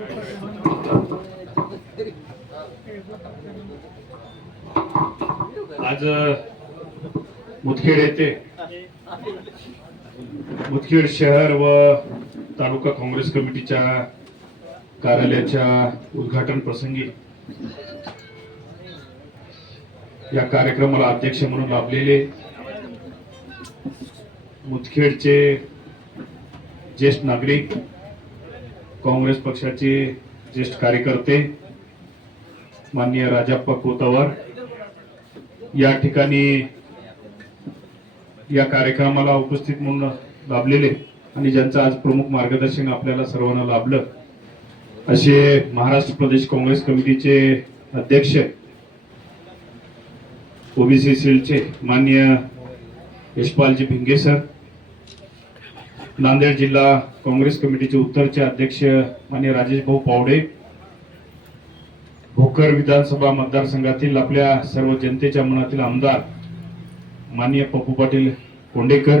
आज मुदखेड येथे मुदखेड शहर व तालुका काँग्रेस कमिटीच्या कार्यालयाच्या उद्घाटन प्रसंगी या कार्यक्रमाला अध्यक्ष म्हणून लाभलेले मुदखेडचे ज्येष्ठ नागरिक, काँग्रेस पक्षाचे ज्येष्ठ कार्यकर्ते माननीय राजाप्पा कोतावर या ठिकाणी या कार्यक्रमाला उपस्थित म्हणून लाभलेले आणि ज्यांचं आज प्रमुख मार्गदर्शन आपल्याला सर्वांना लाभलं असे महाराष्ट्र प्रदेश काँग्रेस कमिटीचे अध्यक्ष ओबीसी सेलचे माननीय यशपालजी भिंगे सर, नांदेड जिल्हा काँग्रेस कमिटीचे उत्तरचे अध्यक्ष माननीय राजेश भाऊ पावडे, भोकर विधानसभा मतदारसंघातील आपल्या सर्व जनतेच्या मनातील आमदार माननीय पप्पू पाटील कोंडेकर,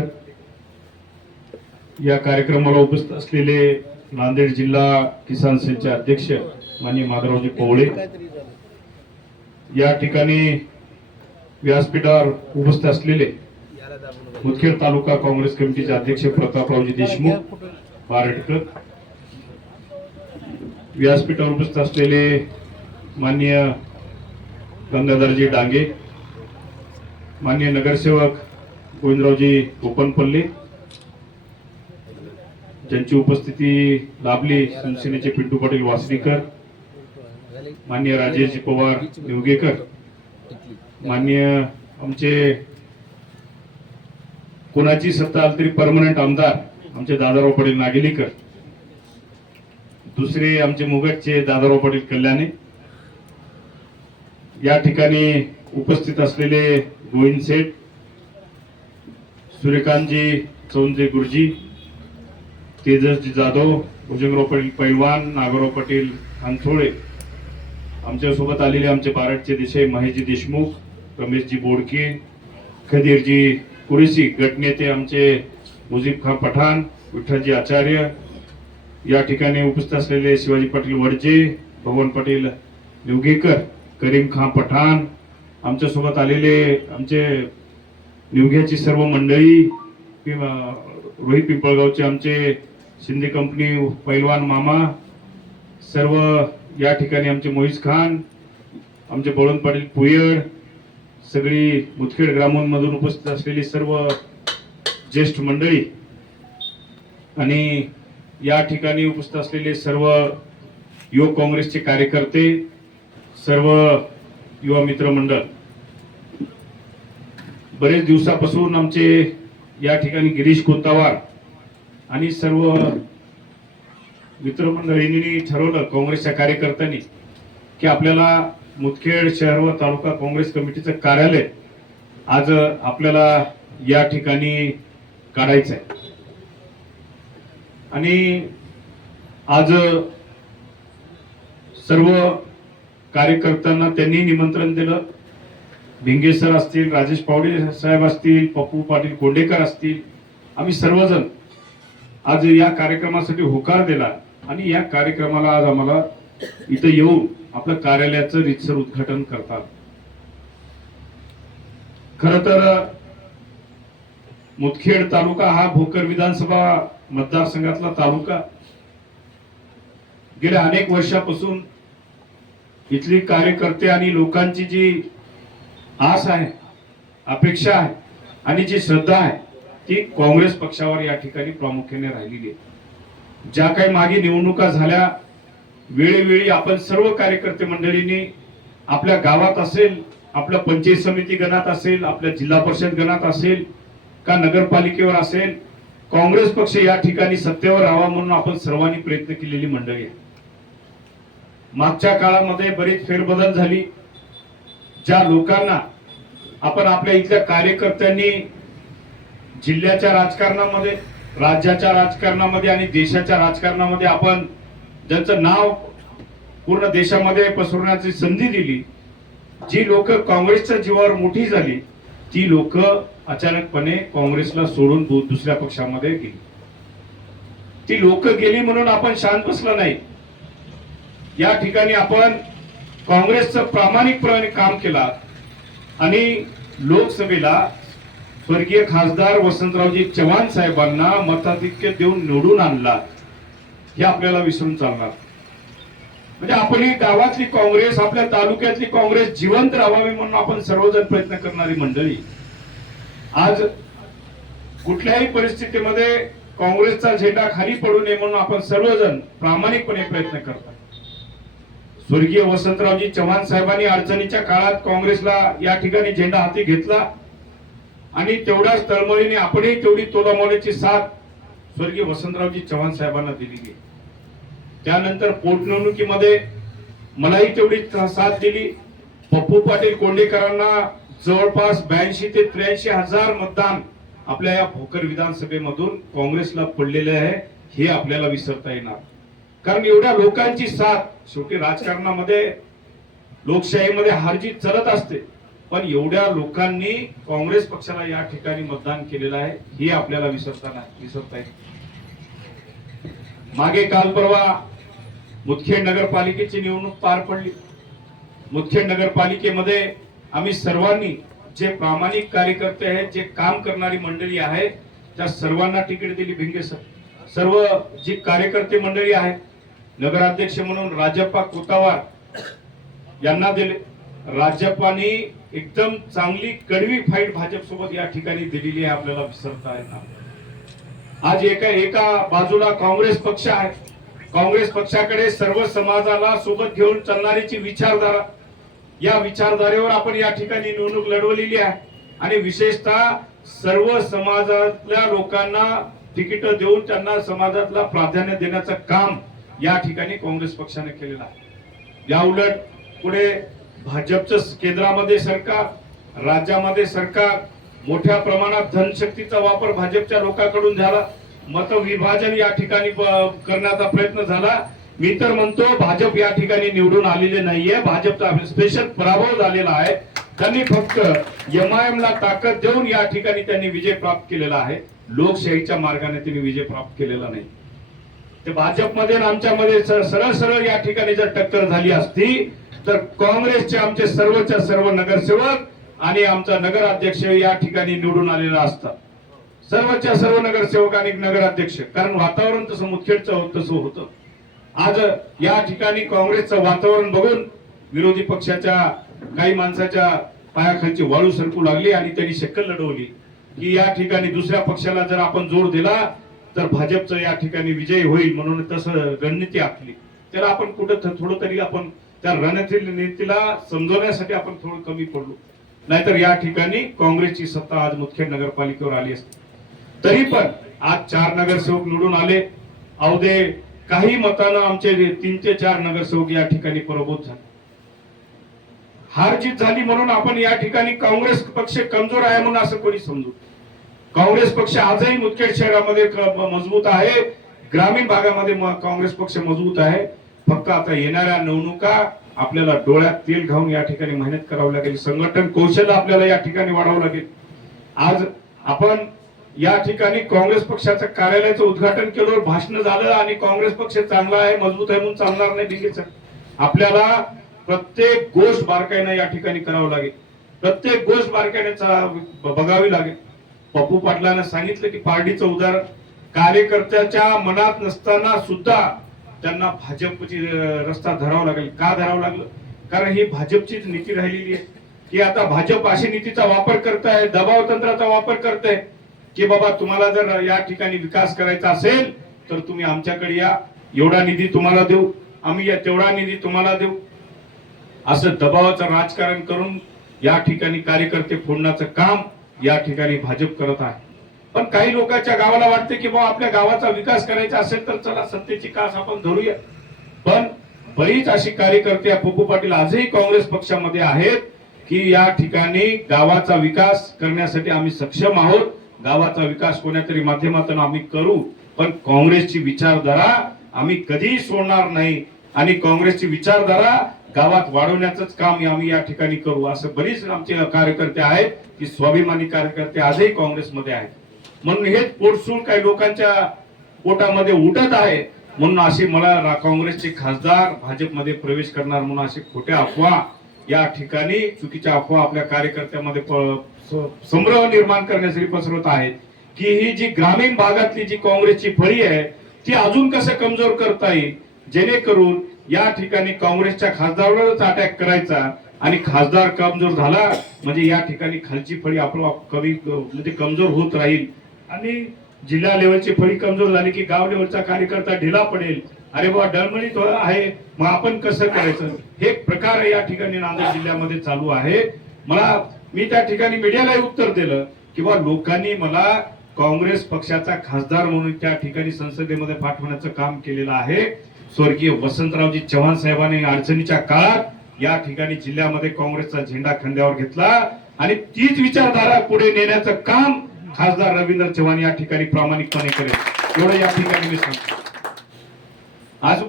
या कार्यक्रमाला उपस्थित असलेले नांदेड जिल्हा किसान सेलचे अध्यक्ष माननीय माधवरावजी पवळे, या ठिकाणी व्यासपीठावर उपस्थित असलेले मुदखेड तालुका काँग्रेस कमिटीचे अध्यक्ष प्रतापरावजी देशमुख बारटकर, व्यासपीठावर उपस्थित असलेले माननीय गंगाधरजी डांगे, माननीय नगरसेवक गोविंदरावजी गोपनपल्ले, ज्यांची उपस्थिती लाभली शिवसेनेचे पिंटू पाटील वासरीकर, माननीय राजेशजी पवार निवगेकर, माननीय आमचे कोणाची सत्ता आली तरी परमनंट आमदार आमचे दादाराव पाटील नागेलीकर, दुसरे आमचे मुगटचे दादाराव पाटील कल्याणे, या ठिकाणी उपस्थित असलेले गोविंद सेठ, सूर्यकांतजी चौंजे गुरुजी, तेजसजी जाधव, भुजंगराव पाटील पैलवान, नागराव पाटील खानथोळे, आमच्या सोबत आलेले आमचे बारटचे देसाई महेशजी देशमुख, रमेशजी बोडके, खदीरजी कुरेशी, गटनेते आमचे मुजीब खान पठाण, विठ्ठलजी आचार्य, या ठिकाणी उपस्थित असलेले शिवाजी पाटील वडजे, भगवान पाटील निवगेकर, करीम खान पठाण, आमच्या सोबत आलेले आमचे निवग्याची सर्व मंडळी, रोहित पिंपळगावचे आमचे शिंदे कंपनी पैलवान मामा, सर्व या ठिकाणी आमचे मोहिज खान, आमचे बळवंत पाटील पुयड, सगळी मुदखेड ग्रामोमधून उपस्थित असलेली सर्व ज्येष्ठ मंडळी आणि या ठिकाणी उपस्थित असलेले सर्व युवक काँग्रेसचे कार्यकर्ते, सर्व युवा मित्र मंडळ, बरेच दिवसापासून आमचे या ठिकाणी गिरीश कोतावार आणि सर्व मित्रमंडळींनी ठरवलं, काँग्रेसच्या कार्यकर्त्यांनी, की आपल्याला मुदखेड शहर व तालुका काँग्रेस कमिटीचं कार्यालय आज आपल्याला या ठिकाणी काढायचं आहे. आणि आज सर्व कार्यकर्त्यांना त्यांनी निमंत्रण दिलं. भिंगे सर असतील, राजेश पावडे साहेब असतील, पप्पू पाटील कोंडेकर असतील, आम्ही सर्वजण आज या कार्यक्रमासाठी होकार दिला आणि या कार्यक्रमाला आज आम्हाला इथं येऊन आपलं कार्यालयाचं रीतसर उद्घाटन करतात. खर तर मुदखेड तालुका हा भोकर विधानसभा मतदारसंघातला तालुका गेल्या अनेक वर्षापासून इथली कार्यकर्ते आणि लोकांची जी आस आहे, अपेक्षा आहे आणि जी श्रद्धा आहे ती काँग्रेस पक्षावर या ठिकाणी प्रामुख्याने राहिलेली आहे. ज्या काही मागे निवडणुका झाल्या, वेळोवेळी आपण सर्व कार्यकर्ते मंडळींनी आपल्या गावात असेल, आपल्या पंचायत समिती गणात असेल, आपल्या जिल्हा परिषद गणात असेल का नगरपालिकेवर असेल, काँग्रेस पक्ष या ठिकाणी सत्तेवर राहावा म्हणून आपण सर्वांनी प्रयत्न केलेली मंडळी आहे. मागच्या काळामध्ये बरीच फेरबदल झाली. ज्या लोकांना आपण आपल्या इथल्या कार्यकर्त्यांनी जिल्ह्याच्या राजकारणामध्ये, राज्याच्या राजकारणामध्ये आणि देशाच्या राजकारणामध्ये आपण ज्यांचं नाव पूर्ण देशामध्ये पसरवण्याची संधी दिली, जी लोक काँग्रेसच्या जीवावर मोठी झाली, ती लोक अचानकपणे काँग्रेसला सोडून दुसऱ्या पक्षामध्ये गेली. ती लोक गेली म्हणून आपण शांत बसलो नाही. या ठिकाणी आपण काँग्रेसचं प्रामाणिकपणे काम केलं आणि लोकसभेला स्वर्गीय खासदार वसंतरावजी चव्हाण साहेबांना मताधिक्य देऊन निवडून आणला, हे आपल्याला विसरून चालणार. म्हणजे आपण ही गावातली काँग्रेस, आपल्या तालुक्यातली काँग्रेस जिवंत राहावी म्हणून आपण सर्वजण प्रयत्न करणारी मंडळी आज कुठल्याही परिस्थितीमध्ये काँग्रेसचा झेंडा खाली पडू नये म्हणून आपण सर्वजण प्रामाणिकपणे प्रयत्न करतात. स्वर्गीय वसंतरावजी चव्हाण साहेबांनी अडचणीच्या काळात काँग्रेसला या ठिकाणी झेंडा हाती घेतला आणि तेवढ्याच तळमळीने आपणही तेवढी तोलामोलाची साथ स्वर्गीय वसंतरावजी चव्हाण साहेबांना दिली. त्यानंतर पोटनिवडणुकीमध्ये मलाही तेवढी साथ दिली. पप्पू पाटील कोंडेकरांना जवळपास 82 ते 83 हजार मतदान आपल्या या भोकर विधानसभेमधून काँग्रेसला पडलेले आहे, हे आपल्याला विसरता येणार. कारण एवढ्या लोकांची साथ, शेवटी राजकारणामध्ये लोकशाहीमध्ये हारजीत चलत असते, पण एवढ्या लोकांनी काँग्रेस पक्षाला या ठिकाणी मतदान केलेलं आहे, हे आपल्याला विसरता येईल. मागे काल परवा मुदखेड नगरपालिकेची निवडणूक पार पडली. मुदखेड नगरपालिकेमध्ये आम्ही सर्वांनी, जे प्रामाणिक कार्यकर्ते आहेत, जे काम करणारी मंडळी आहे, त्या सर्वांना तिकीट दिली. भिंगे सर्व जी कार्यकर्ते मंडळी आहेत, नगराध्यक्ष म्हणून राजप्पा कोतावार यांना दिले. राजप्पानी एकदम चांगली कडवी फाईट भाजप सोबत या ठिकाणी दिलेली आहे, आपल्याला विसरता येणार. आज एका बाजूला काँग्रेस पक्ष आहे. काँग्रेस पक्षाकडे सर्व समाजाला सोबत घेऊन चालणारीची विचारधारा, या विचारधारेवर आपण या ठिकाणी निवडणूक लढवलेली आहे आणि विशेषतः सर्व समाजातल्या लोकांना तिकीट देऊन त्यांना समाजातला प्राधान्य देण्याचं काम या ठिकाणी काँग्रेस पक्षाने केलेलं आहे. या उलट पुढे भाजपचं केंद्रामध्ये सरकार, राज्यामध्ये सरकार, मोठ्या प्रमाणात धनशक्तीचा वापर भाजपच्या लोकांकडून झाला. मतविभाजन या ठिकाणी करण्याचा प्रयत्न झाला. मी तर म्हणतो भाजप या ठिकाणी निवडून आलेले नाहीये, भाजपचा स्पेशल पराभव झालेला आहे. त्यांनी फक्त MIM ला ताकद देऊन या ठिकाणी त्यांनी विजय प्राप्त केलेला आहे. लोकशाहीच्या मार्गाने त्यांनी विजय प्राप्त केलेला नाही. ते भाजपमध्ये आणि आमच्यामध्ये सरळ सरळ या ठिकाणी जर टक्कर झाली असती तर काँग्रेसचे आमचे सर्वच्या सर्व नगरसेवक आणि आमचा नगराध्यक्ष या ठिकाणी निवडून आलेला असता. सर्वच्या सर्व नगरसेवक आणि नगराध्यक्ष, कारण वातावरण तसं मुदखेडचं तसं होतं. आज या ठिकाणी काँग्रेसचं वातावरण बघून विरोधी पक्षाच्या काही माणसाच्या पायाखालची वाळू सरकू लागली आणि त्यांनी शक्कल लढवली की या ठिकाणी दुसऱ्या पक्षाला जर आपण जोर दिला तर भाजपचं या ठिकाणी विजय होईल, म्हणून तसं रणनीती आखली. त्याला आपण कुठं थोडं तरी आपण त्या रणनीतीला समजवण्यासाठी आपण थोडं कमी पडलो. नाहीतर या ठिकाणी काँग्रेसची सत्ता आज मुदखेड नगरपालिकेवर आली असते. तरी पण आज 4 नगरसेवक निवडून आले. अवघे काही मतानं आमचे 3 ते 4 नगरसेवक या ठिकाणी पराभूत झाले. हार जीत झाली म्हणून आपण या ठिकाणी काँग्रेस पक्ष कमजोर आहे म्हणून असं कोणी समजू. काँग्रेस पक्ष आजही मुदखेड शहरामध्ये मजबूत आहे, ग्रामीण भागामध्ये काँग्रेस पक्ष मजबूत आहे. फक्त आता येणाऱ्या निवडणुका आपल्याला डोळ्यात तेल घालून या ठिकाणी मेहनत करावी लागेल. संघटन कौशल्य आपल्याला या ठिकाणी वाढवावं लागेल. आज आपण या ठिकाणी काँग्रेस पक्षाचं कार्यालयाचं उद्घाटन केलं, भाषण झालं आणि काँग्रेस पक्ष चांगला आहे, मजबूत आहे म्हणून चालणार नाही. दिल्लीचं आपल्याला प्रत्येक गोष्ट बारकाईने या ठिकाणी करावं लागेल. प्रत्येक गोष्ट बारकाईने बघावी लागेल. पप्पू पाटलांना सांगितलं की पार्टीचं उदाहरण, कार्यकर्त्याच्या मनात नसताना सुद्धा त्यांना भाजपची रस्ता धरावा लागेल. का धरावं लागलं? कारण ही भाजपचीच नीती राहिलेली आहे की आता भाजप अशी नीतीचा वापर करत आहे, दबाव तंत्राचा वापर करते की बाबा तुम्हाला जर या ठिकाणी विकास करायचा असेल तर तुम्ही आमच्याकडे या, एवढा निधी तुम्हाला देऊ, आम्ही या तेवढा निधी तुम्हाला देऊ, असं दबावाचं राजकारण करून या ठिकाणी कार्यकर्ते फोडण्याचं काम या ठिकाणी भाजप करत आहे. पण काही लोकांच्या गावाला वाटते की बाबा आपल्या गावाचा विकास करायचा असेल तर चला सत्तेची कास आपण धरूया. पण बरीच अशी कार्यकर्ते पप्पू पाटील आजही काँग्रेस पक्षामध्ये आहेत की या ठिकाणी गावाचा विकास करण्यासाठी आम्ही सक्षम आहोत, गावाचा विकास कोणत्यातरी माध्यमातून आम्ही करू, पण काँग्रेसची विचारधारा आम्ही कधीही सोडणार नाही आणि काँग्रेसची विचारधारा गावात वाढवण्याचंच काम आम्ही या ठिकाणी करू. असं बरीच आमचे कार्यकर्ते आहेत की स्वाभिमानी कार्यकर्ते आजही काँग्रेसमध्ये आहेत. म्हणून हेच पोटसूळ काही लोकांच्या पोटामध्ये उठत आहे म्हणून असे मला काँग्रेसचे खासदार भाजपमध्ये प्रवेश करणार म्हणून असे खोट्या अफवा या ठिकाणी चुकीच्या अफवा आपल्या कार्यकर्त्यामध्ये संभ्रम निर्माण करण्यासाठी पसरवत आहेत की ही जी ग्रामीण भागातली जी काँग्रेसची फळी आहे ती अजून कसं कमजोर करता येईल, जेणेकरून या ठिकाणी काँग्रेसच्या खासदारावरच अटॅक करायचा आणि खासदार कमजोर झाला म्हणजे या ठिकाणी खालची फळी आपोआप कमी म्हणजे कमजोर होत राहील आणि जिल्हा लेवलची फळी कमजोर झाली की गाव लेवलचा कार्यकर्ता ढिला पडेल. अरे बाबा डळमळीत आहे, मग आपण कसं करायचं, हे प्रकार या ठिकाणी नांदेड जिल्ह्यामध्ये चालू आहे. मी त्या ठिकाणी मीडियालाही उत्तर दिलं किंवा लोकांनी मला काँग्रेस पक्षाचा खासदार म्हणून त्या ठिकाणी संसदेमध्ये पाठवण्याचं काम केलेलं आहे. स्वर्गीय वसंतरावजी चव्हाण साहेबांनी अडचणीच्या काळात या ठिकाणी जिल्ह्यामध्ये काँग्रेसचा झेंडा खांद्यावर घेतला आणि तीच विचारधारा पुढे नेण्याचं काम खासदार रवींद्र चव्हाण या ठिकाणी प्रामाणिकपणे करेल एवढं या ठिकाणी मी सांगतो. आज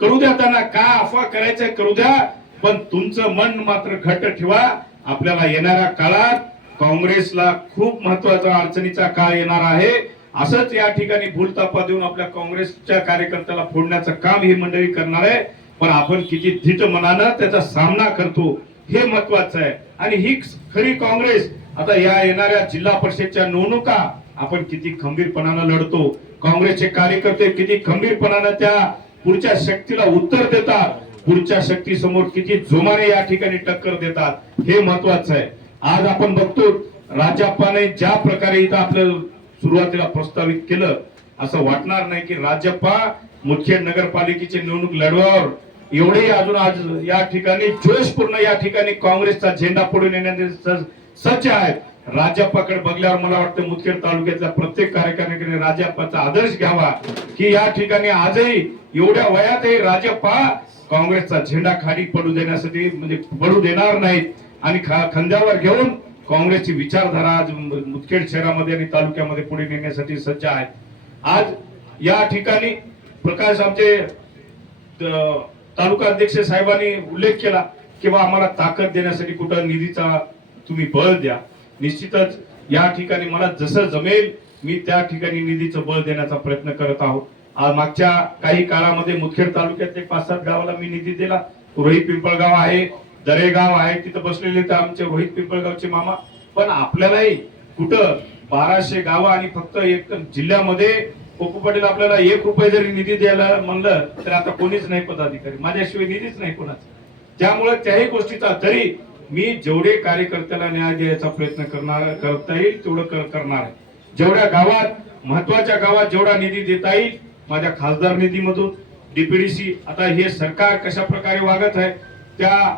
करू द्या त्यांना, काय अफवा करायचंय करू द्या, पण तुमचं मन मात्र घट्ट ठेवा. आपल्याला येणाऱ्या काळात काँग्रेसला खूप महत्वाचा अडचणीचा काळ येणार आहे. असंच या ठिकाणी भूलतापा देऊन आपल्या काँग्रेसच्या कार्यकर्त्याला फोडण्याचं काम ही मंडळी करणार आहे. पण आपण किती धीट मनानं त्याचा सामना करतो हे महत्वाचं आहे. आणि ही खरी काँग्रेस आता या येणाऱ्या जिल्हा परिषदच्या निवडणुका आपण किती खंबीरपणानं लढतो, काँग्रेसचे कार्यकर्ते किती खंबीरपणानं त्या पुढच्या शक्तीला उत्तर देतात, पुढच्या शक्ती समोर किती जोमाने या ठिकाणी टक्कर देतात हे महत्वाचं आहे. आज आपण बघतो राजप्पाने ज्या प्रकारे इथं आपलं सुरुवातीला प्रस्तावित केलं, असं वाटणार नाही की राजप्पा मुख्य नगरपालिकेची निवडणूक लढवावर एवढे अजून आज या ठिकाणी जोशपूर्ण या ठिकाणी काँग्रेसचा झेंडा पुढे नेण्यासाठी सज्ज आहेत. राजप्पाकडे बघल्यावर मला वाटतं मुदखेड तालुक्यातल्या प्रत्येक कार्यकर्त्याने राजप्पाचा आदर्श घ्यावा की या ठिकाणी आजही एवढ्या वयातही राजप्पा काँग्रेसचा झेंडा खाली पडू देण्यासाठी म्हणजे पडू देणार नाहीत आणि खांद्यावर घेऊन काँग्रेसची विचारधारा आज मुदखेड शहरामध्ये आणि तालुक्यामध्ये पुढे नेण्यासाठी सज्ज आहेत. आज या ठिकाणी प्रकाश आमचे तालुका अध्यक्ष साहेबांनी उल्लेख केला की बा आम्हाला ताकद देण्यासाठी कुठं निधीचा तुम्ही बळ द्या. निश्चितच या ठिकाणी मला जसं जमेल मी त्या ठिकाणी निधीचं बळ देण्याचा प्रयत्न करत आहोत. मागच्या काही काळामध्ये मुदखेड तालुक्यातले 5-7 गावाला मी निधी दिला. रोहित पिंपळगाव आहे, दरेगाव आहे, तिथं बसलेले तर आमचे रोहित पिंपळगावचे मामा. पण आपल्यालाही कुठं 1200 गावं आणि फक्त एक जिल्ह्यामध्ये पप्पू पाटील आपल्याला 1 रुपये जरी निधी द्यायला म्हणलं तर आता कोणीच नाही पदाधिकारी, माझ्याशिवाय निधीच नाही कोणाचा. त्यामुळे त्याही गोष्टीचा तरी मी जेवढे कार्यकर्त्याला न्याय द्यायचा प्रयत्न करता येईल तेवढं करणार आहे. जेवढ्या गावात महत्वाच्या गावात जेवढा निधी देता येईल माझ्या खासदार निधीमधून डीपीडीसी आता हे सरकार कशा प्रकारे वागत आहे त्या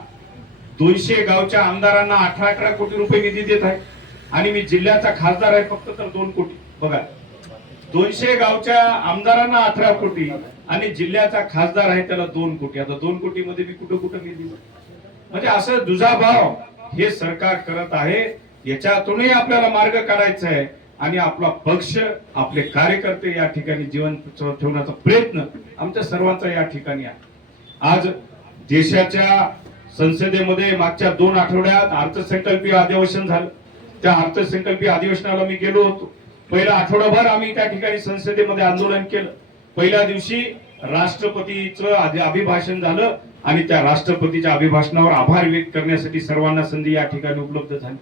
200 गावच्या आमदारांना 18 कोटी रुपये निधी देत आहे आणि मी जिल्ह्याचा खासदार आहे फक्त तर 2 कोटी. बघा 200 गावच्या आमदारांना 18 कोटी आणि जिल्ह्याचा खासदार आहे त्याला 2 कोटी. आता 2 कोटी मध्ये मी कुठं निधी म्हणजे असं दुजाभाव हे सरकार करत आहे. याच्यातूनही आपल्याला मार्ग काढायचा आहे आणि आपला पक्ष आपले कार्यकर्ते या ठिकाणी जीवन ठेवण्याचा प्रयत्न आमच्या सर्वांचा या ठिकाणी आहे. आज देशाच्या संसदेमध्ये मागच्या 2 आठवड्यात अर्थसंकल्पीय अधिवेशन झालं. त्या अर्थसंकल्पीय अधिवेशनाला मी गेलो होतो. पहिला आठवडाभर आम्ही त्या ठिकाणी संसदेमध्ये आंदोलन केलं. पहिल्या दिवशी राष्ट्रपतीचं अभिभाषण झालं आणि त्या राष्ट्रपतीच्या अभिभाषणावर आभार व्यक्त करण्यासाठी सर्वांना संधी या ठिकाणी उपलब्ध झाली.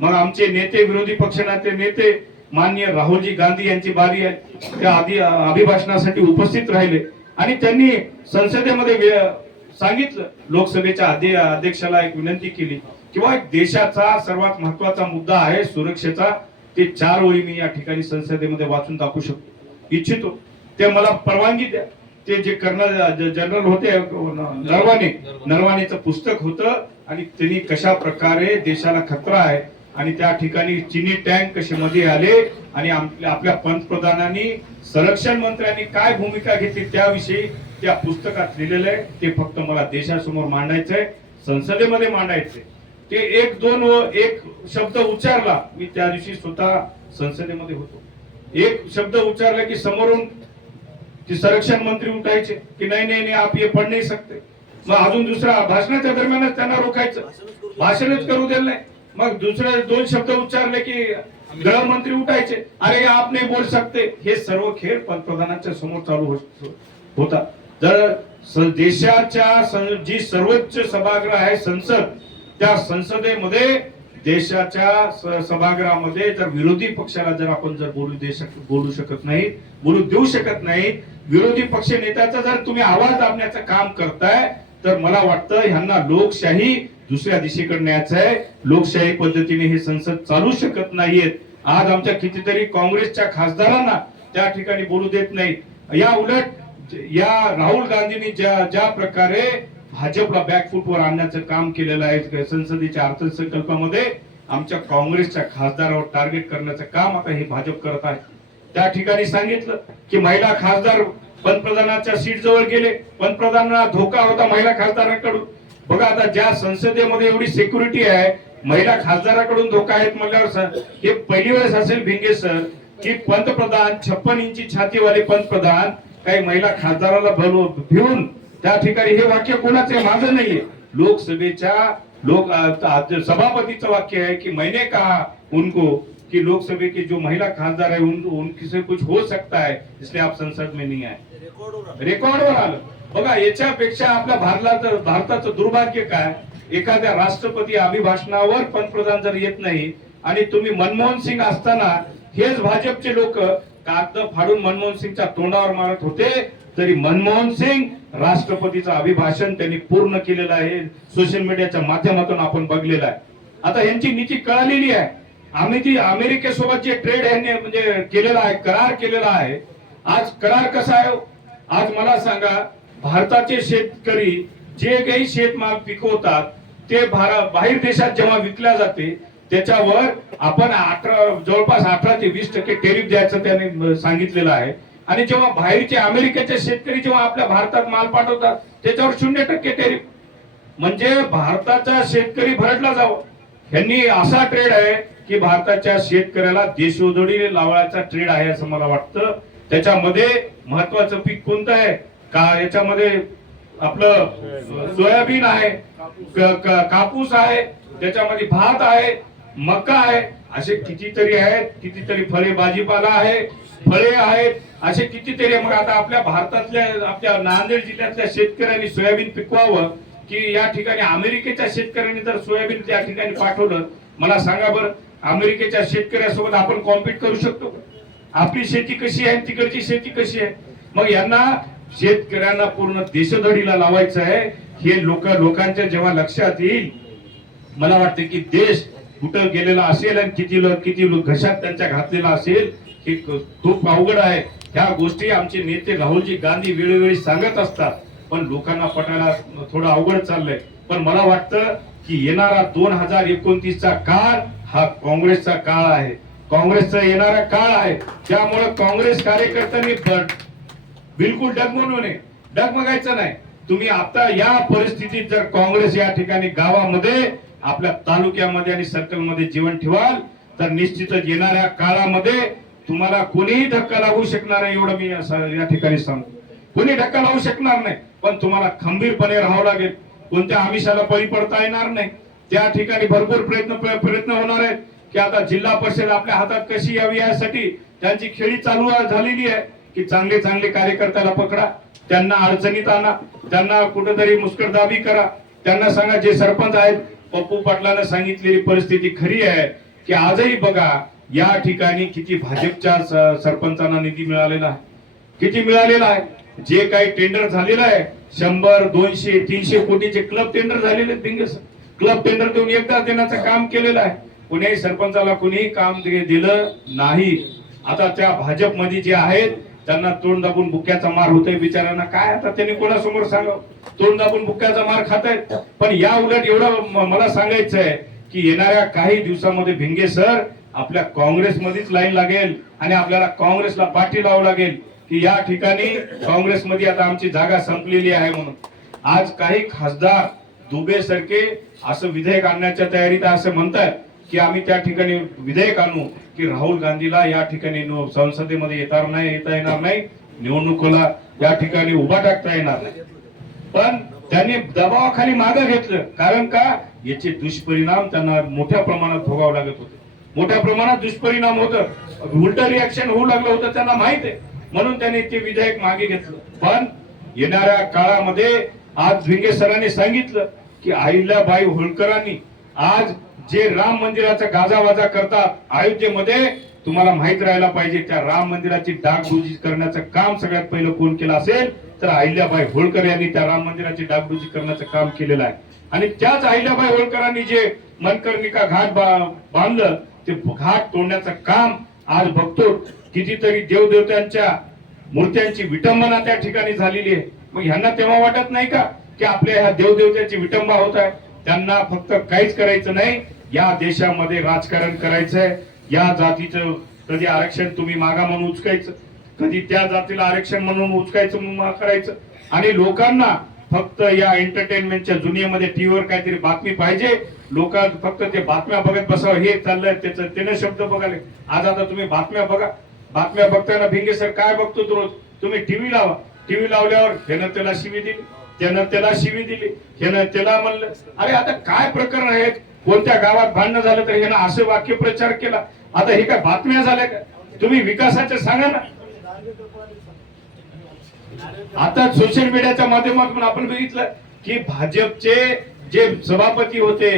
मग आमचे नेते विरोधी पक्षाचे नेते माननीय राहुलजी गांधी यांची बारी आहे त्या अभिभाषणासाठी उपस्थित राहिले आणि त्यांनी संसदेमध्ये सांगितलं, लोकसभेच्या अध्यक्षाला एक विनंती केली किंवा देशाचा सर्वात महत्वाचा मुद्दा आहे सुरक्षेचा, ते 4 ओळी मी या ठिकाणी संसदेमध्ये वाचून दाखवू इच्छितो. ते मला परवानगी द्या. ते जे कर्नल जनरल होते नरवाणेचं पुस्तक होतं आणि त्यांनी कशा प्रकारे देशाला खतरा आहे आणि त्या ठिकाणी चीनी टँक कसे मध्ये आले आणि आपल्या पंतप्रधानांनी संरक्षण मंत्र्यांनी काय भूमिका घेतली त्याविषयी त्या पुस्तकात लिहिलेलं आहे. ते फक्त मला देशासमोर मांडायचंय, संसदेमध्ये मांडायचंय. ते 1 शब्द उच्चारला. मी त्या दिवशी स्वतः संसदेमध्ये होतो. 1 शब्द उच्चारला की समोरून संरक्षण मंत्री उठायचे की नाही आप ये पढ़ नहीं सकते. मग अजून दुसरा भाषणाच्या दरम्यानच त्यांना रोखायचं, भाषणच करू दिलं नाही. मग दुसरे 2 शब्द उच्चारले की गृहमंत्री उठायचे, अरे आप नाही बोल सकते. हे सर्व खेळ पंतप्रधानांच्या समोर चालू होतो. होता. जर देशाच्या जी सर्वोच्च सभागृह आहे संसद, त्या संसदेमध्ये देशाच्या सभागृहामध्ये जर विरोधी पक्षाला जर आपण जर बोलू शकत नाही, बोलू देऊ शकत नाही, विरोधी पक्ष नेत्याचा जर तुम्ही आवाज दाबण्याचं काम करताय, तर मला वाटतं ह्यांना लोकशाही दुसऱ्या दिशेकडे न्यायचं आहे. लोकशाही पद्धतीने हे संसद चालू शकत नाहीयेत. आज आमच्या कितीतरी काँग्रेसच्या खासदारांना त्या ठिकाणी बोलू देत नाहीत. या उलट या राहुल गांधींनी ज्या प्रकारे भाजपला बॅकफुटवर आणण्याचं काम केलेलं आहे संसदेच्या अर्थसंकल्पामध्ये, आमच्या काँग्रेसच्या खासदारावर टार्गेट करण्याचं काम आता हे भाजप करत आहे. त्या ठिकाणी सांगितलं की महिला खासदार पंतप्रधानाच्या सीट जवळ गेले, पंतप्रधानांना धोका होता महिला खासदारांकडून. बघा आता ज्या संसदेमध्ये एवढी सिक्युरिटी आहे, महिला खासदाराकडून धोका आहेत म्हणल्यावर हे पहिली वेळेस असेल भिंगे सर की पंतप्रधान 56 इंची छातीवाले पंतप्रधान काही महिला खासदाराला भिवून त्या ठिकाणी हे वाक्य कोणाचे माझं नाहीये, लोकसभेच्या सभापतीचं वाक्य आहे की मैंने कहा उनको कि लोकसभा की जो महिला खासदार है उनकी से कुछ हो सकता है, इसलिए आप संसद में नहीं आए. रेकॉर्डवर आलं. बघा याच्यापेक्षा आपल्या भारताचं दुर्भाग्य काय, एखाद्या राष्ट्रपती अभिभाषणावर पंतप्रधान जर येत नाही आणि तुम्ही मनमोहन सिंग असताना हेच भाजपचे लोक कागद फाडून मनमोहन सिंगच्या तोंडावर मारत होते, तरी मनमोहन सिंग राष्ट्रपतीचं अभिभाषण त्यांनी पूर्ण केलेलं आहे. सोशल मीडियाच्या माध्यमातून आपण बघलेलं आहे. आता यांची नीती कळालेली आहे. आम्ही ती अमेरिकेसोबत जे ट्रेड यांनी म्हणजे केलेला आहे, करार केलेला आहे. आज करार कसा आहे, आज मला सांगा, भारताचे शेतकरी जे काही शेतमाल पिकवतात ते बाहेर देशात जेव्हा विकल्या जाते त्याच्यावर आपण जवळपास 18 ते 20% टेरिफ द्यायचं त्याने सांगितलेलं आहे. आणि जेव्हा बाहेरचे अमेरिकेचे शेतकरी जेव्हा आपल्या भारतात माल पाठवतात त्याच्यावर 0% टेरिफ. म्हणजे भारताचा शेतकरी भरडला जावं. यांनी असा ट्रेड आहे की भारताच्या शेतकऱ्याला देशोधडी लावायचा ट्रेड आहे असं मला वाटतं. त्याच्यामध्ये महत्वाचं पीक कोणतं आहे का, याच्यामध्ये आपलं सोयाबीन आहे, कापूस आहे, त्याच्यामध्ये भात आहे, मका आहे, असे कितीतरी आहेत. कितीतरी फळे भाजीपाला आहे, फळे आहेत, असे कितीतरी. मग आता आपल्या भारतातल्या आपल्या नांदेड जिल्ह्यातल्या शेतकऱ्यांनी सोयाबीन पिकवावं की या ठिकाणी अमेरिकेच्या शेतकऱ्यांनी जर सोयाबीन त्या ठिकाणी पाठवलं, मला सांगा बरं, अमेरिकेच्या शेतकऱ्यासोबत आपण कॉम्पीट करू शकतो? आपली शेती कशी आहे, तिकडची शेती कशी आहे? मग यांना शेतकऱ्यांना पूर्ण देशोधडीला लावायचं आहे. हे लोकांच्या जेव्हा लक्षात येईल, मला वाटतं की देश कुठं गेलेला असेल आणि किती घशात त्यांच्या घातलेला असेल, हे खूप अवघड आहे. ह्या गोष्टी आमचे नेते राहुलजी गांधी वेळोवेळी सांगत असतात, पण लोकांना पटायला थोडं अवघड चाललंय. पण मला वाटतं की येणारा 2029चा काळ हा काँग्रेसचा काळ आहे, काँग्रेसचा येणारा काळ आहे. त्यामुळे काँग्रेस कार्यकर्त्यांनी बिलकुल डगमगायचं नाही. तुम्ही आता या परिस्थितीत जर काँग्रेस या ठिकाणी गावामध्ये आपल्या तालुक्यामध्ये आणि सर्कलमध्ये जीवन ठेवाल तर निश्चितच येणाऱ्या काळामध्ये तुम्हाला कोणीही धक्का लागू शकणार नाही, एवढं मी या ठिकाणी सांगतो. कोणी धक्का लावू शकणार नाही, पण तुम्हाला खंबीरपणे राहावं लागेल. कोणत्या आमिषाला बळी पडता येणार नाही. त्या ठिकाणी भरपूर प्रयत्न होणार आहेत की आता जिल्हा परिषद आपल्या हातात कशी यावी यासाठी त्यांची खेळी चालू झालेली आहे की चांगले कार्यकर्त्याला पकडा, त्यांना अडचणीत आणा, त्यांना कुठेतरी मुस्कटदाबी करा. त्यांना सांगा, जे सरपंच आहेत, पप्पू पाटलांना सांगितलेली परिस्थिती खरी आहे की आजही बघा या ठिकाणी किती भाजपच्या सरपंचांना निधी मिळालेला आहे, किती मिळालेला आहे. जे काही टेंडर झालेलं आहे 100, 200, 300 कोटीचे क्लब टेंडर झालेले आहेत. क्लब टेंडर देऊन एकदा देण्याचं काम केलेलं आहे. कोणीही सरपंचाला कोणीही काम दिलं नाही. आता त्या भाजपमध्ये जे आहेत त्यांना तोंड दाबून बुक्क्याचा मार होतोय बिचाऱ्यांना. काय आता त्यांनी कोणासमोर सांगावं, तोंड दाबून बुक्क्याचा मार खातायत. पण या उलट एवढं मला सांगायचं आहे की येणाऱ्या काही दिवसामध्ये भिंगे सर आपल्या काँग्रेसमध्येच लाईन लागेल आणि आपल्याला काँग्रेसला पाठी लावावं लागेल की या ठिकाणी काँग्रेसमध्ये आता आमची जागा संपलेली आहे म्हणून. आज काही खासदार दुबे सारखे असं विधेयक आणण्याच्या तयारीत असं म्हणतात की आम्ही त्या ठिकाणी विधेयक आणू की राहुल गांधीला या ठिकाणी संसदेमध्ये येता येणार नाही, निवडणुकीला या ठिकाणी उभा टाकता येणार नाही. पण त्यांनी दबावाखाली मागे घेतलं. कारण का, याचे दुष्परिणाम त्यांना मोठ्या प्रमाणात भोगावं लागत होते. मोठ्या प्रमाणात दुष्परिणाम होतं, उलट रिॲक्शन होऊ लागलं होतं, त्यांना माहित आहे. म्हणून त्यांनी ते विधेयक मागे घेतलं. पण येणाऱ्या काळामध्ये आज भिंगे सरांनी सांगितलं की अहिल्याबाई होळकरांनी आज जे राम मंदिराचा गाजावाजा करतात अयोध्येमध्ये, तुम्हाला माहित राहायला पाहिजे त्या राम मंदिराची डागडुजी करण्याचं काम सगळ्यात पहिलं कोण केलं असेल तर अहिल्याबाई होळकर यांनी त्या राम मंदिराची डागडुजी करण्याचं काम केलेलं आहे. आणि त्याच अहिल्याबाई होळकरांनी जे मनकर्णिका घाट बांधलं ते घाट तोडण्याचं काम आज बघतो. कितीतरी देवदेवतांच्या मूर्त्यांची विटंबना त्या ठिकाणी झालेली आहे. मग ह्यांना तेव्हा वाटत नाही का की आपल्या ह्या देवदेवतांची विटंबना होत आहे? त्यांना फक्त काहीच करायचं नाही, या देशामध्ये राजकारण करायचंय. या जातीचं कधी आरक्षण तुम्ही मागा म्हणून उचकायचं, कधी त्या जातीला आरक्षण म्हणून उचकायचं करायचं, आणि लोकांना फक्त या एंटरटेनमेंटच्या दुनियेमध्ये टीव्हीवर काहीतरी बातमी पाहिजे, लोक फक्त ते बातम्या बघत बसावं हे चाललंय. त्यानं शब्द बघाले. आज आता तुम्ही बातम्या बघा, बातम्या बघताना भिंगे सर काय बघतो रोज? तुम्ही टीव्ही लावा, टीव्ही लावल्यावर ह्यानं त्याला शिवी दिली, त्यानं त्याला शिवी दिली, ह्यानं त्याला म्हणलं. अरे आता काय प्रकरण आहे? कोणत्या गावात भांडण झालं तर ह्यानं असं वाक्य प्रचार केला. आता हे काय बातम्या झाल्या का? तुम्ही विकासाचे सांगा ना. आता सोशल मीडियाच्या माध्यमातून आपण बघितलं की भाजपचे जे सभापती होते,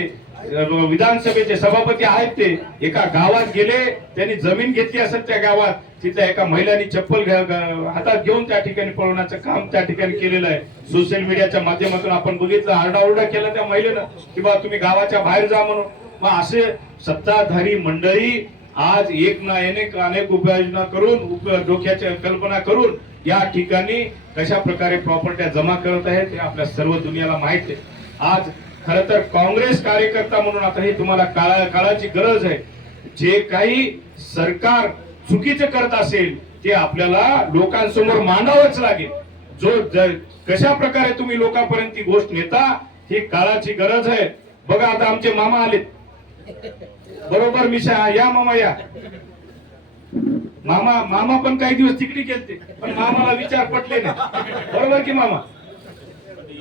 विधानसभेचे सभापती आहेत, ते एका गावात गेले, त्यांनी जमीन घेतली असेल त्या गावात, तिथल्या एका महिलांनी चप्पल हातात घेऊन त्या ठिकाणी पळवण्याचं काम त्या ठिकाणी केलेलं आहे. सोशल मीडियाच्या माध्यमातून आपण बघितलं, आरडाओरडा केला त्या महिलेनं की बा तुम्ही गावाच्या बाहेर जा म्हणून. मग असे सत्ताधारी मंडळी आज एक ना अनेक उपाययोजना करून, डोक्याच्या कल्पना करून या ठिकाणी कशा प्रकारे प्रॉपर्ट्या जमा करत आहेत हे आपल्या सर्व दुनियाला माहित आहे. आज खर तर काँग्रेस कार्यकर्ता म्हणून आता हे तुम्हाला काळाची गरज आहे. जे काही सरकार चुकीचं करत असेल ते आपल्याला लोकांसमोर मांडावंच लागेल. कशा प्रकारे तुम्ही लोकांपर्यंत ती गोष्ट नेता ही काळाची गरज आहे. बघा आता आमचे मामा आले बरोबर. मिशा या मामा या. मामा पण काही दिवस तिकडे गेलते, पण मामाला विचार पटले नाही. बरोबर की मामा?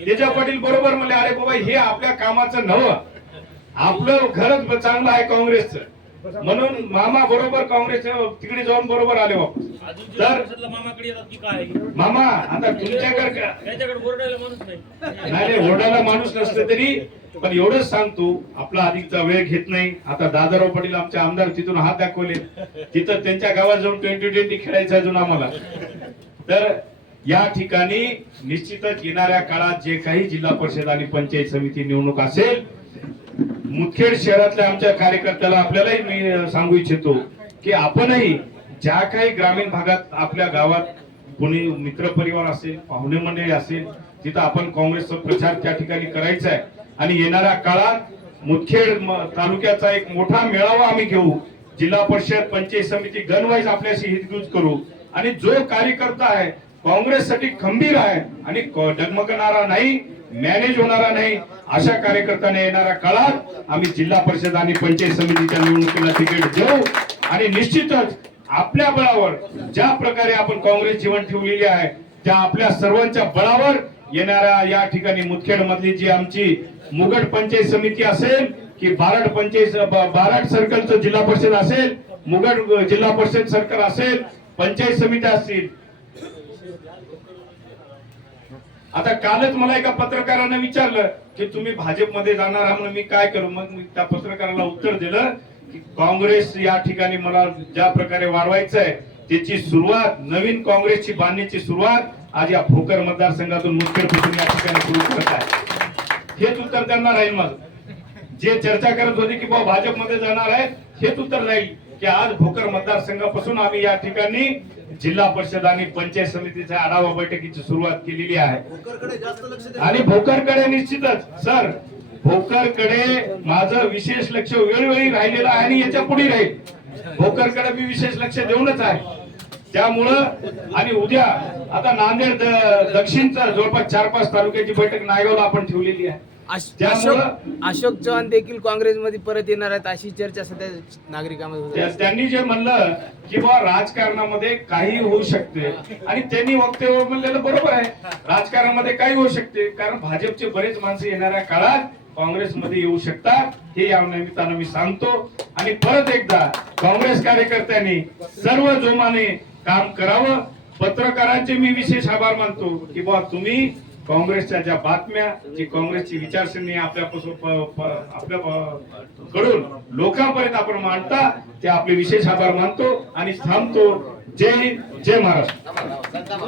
तेजा पाटील बरोबर म्हणले, अरे बाबा हे आपल्या कामाचं नव्हतं, आपलं घरच चांगलं आहे काँग्रेसचं, म्हणून मामा बरोबर काँग्रेस तिकडे जाऊन बरोबर आले वापस. तर मामा आता तुमच्याकडे ओरडायला माणूस नसलं तरी पण एवढंच सांगतो, आपला अधिकचा वेळ घेत नाही. आता दादाराव पाटील आमचे आमदार तिथून हात दाखवले, तिथं त्यांच्या गावात जाऊन 2020 खेळायचं अजून आम्हाला. तर या ठिकाणी निश्चितच येणाऱ्या काळात जे काही जिल्हा परिषद आणि पंचायत समिती निवडणूक असेल, मुदखेड शहरातल्या आमच्या कार्यकर्त्याला आपल्यालाही मी सांगू इच्छितो की आपणही ज्या काही ग्रामीण भागात आपल्या गावात कोणी मित्र परिवार असेल, पाहुणे मंडळी असेल, तिथं आपण काँग्रेसचा प्रचार त्या ठिकाणी करायचा आहे. आणि येणाऱ्या काळात मुदखेड तालुक्याचा एक मोठा मेळावा आम्ही घेऊ, जिल्हा परिषद पंचायत समिती गणवाईज आपल्याशी हितगुज करू. आणि जो कार्यकर्ता आहे काँग्रेससाठी खंबीर आहे आणि डगमगणारा नाही, मॅनेज होणारा नाही, अशा कार्यकर्त्यांना येणाऱ्या काळात आम्ही जिल्हा परिषद आणि पंचायत समितीच्या निवडणुकीला तिकीट देऊ. आणि निश्चितच आपल्या बळावर ज्या प्रकारे आपण काँग्रेस जीवन ठेवलेली आहे त्या आपल्या सर्वांच्या बळावर येणाऱ्या या ठिकाणी मुदखेड मधली जी आमची मुगट पंचायत समिती असेल की बाराड सर्कलचं जिल्हा परिषद असेल, मुगट जिल्हा परिषद सर्कल असेल, पंचायत समिती असतील. आता कालच मला एका पत्रकाराने विचारलं की तुम्ही भाजपमध्ये जाणार आहात, म्हणून मी काय करू? मग मी त्या पत्रकाराला उत्तर दिलं की काँग्रेस या ठिकाणी मला ज्या प्रकारे वाढवायचं आहे त्याची सुरुवात, नवीन काँग्रेसची बांधणीची सुरुवात आज या भोकर मतदारसंघातून मुदखेडपासून या ठिकाणी सुरू करत आहे. हेच उत्तर त्यांना राहील माझं. जे चर्चा करत होते की बाबा भाजपमध्ये जाणार आहे, हेच उत्तर राहील की आज भोकर मतदारसंघापासून आम्ही या ठिकाणी जिल्हा परिषद आणि पंचायत समितीच्या आढावा बैठकीची सुरुवात केलेली आहे. आणि भोकरकडे निश्चितच सर, भोकरकडे माझं विशेष लक्ष वेळोवेळी राहिलेलं आहे आणि याच्या पुढे राहील. भोकरकडे मी विशेष लक्ष देऊनच आहे. त्यामुळं आणि उद्या आता नांदेड दक्षिणचा जवळपास 4-5 तालुक्याची बैठक नायगावला आपण ठेवलेली आहे. अशोक चव्हाण देखील काँग्रेसमध्ये परत येणार आहेत अशी चर्चा सध्या नागरिकांमध्ये होते. त्यांनी जे म्हणलं की बाबा राजकारणामध्ये काही होऊ शकते आणि त्यांनी वक्तव्य म्हणलेलं बरोबर आहे, राजकारणामध्ये काही होऊ शकते, कारण भाजपचे बरेच माणसं येणाऱ्या काळात काँग्रेसमध्ये येऊ शकतात, हे या निमित्तानं मी सांगतो. आणि परत एकदा काँग्रेस कार्यकर्त्यांनी सर्व जोमाने काम करावं. पत्रकारांचे मी विशेष आभार मानतो की बा तुम्ही काँग्रेसच्या ज्या बातम्या जी काँग्रेसची विचारसरणी कडून लोकांपर्यंत आपण मांडता ते आपले विशेष आभार मानतो आणि थांबतो. जय हिंद, जय महाराष्ट्र.